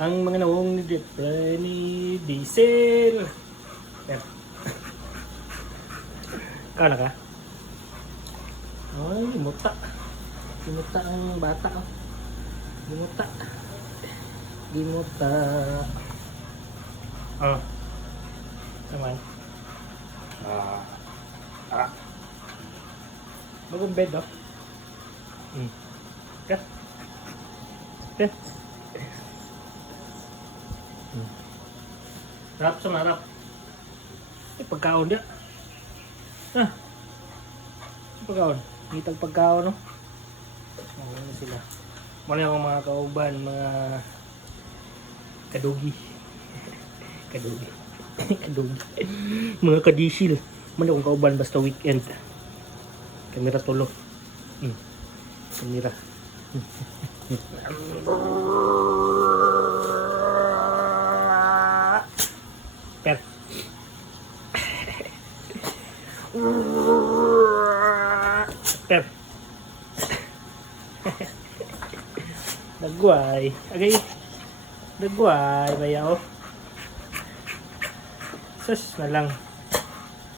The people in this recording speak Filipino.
Ang mga nawong ni Jeffrey ni Diesel. Yan. Kala ka? Ay, muta. Gimuta ang bata. Oh. Gimuta. Gimuta. Oh. Naman. Bagong bed, oh. Ka. Ka. Rap sa marap. Pagkaon dia. Pagkaon. Ngitag pagkaon, no? Ano na sila. Muna yung mga kauban, mga kadugi. Kadugi. Kadugi. Mga kadisil. Muna yung kauban basta weekend. Kamera tulo. Kamera. Per. Per. Nagway. Agay. Nagway. Bayaw. Sus na lang.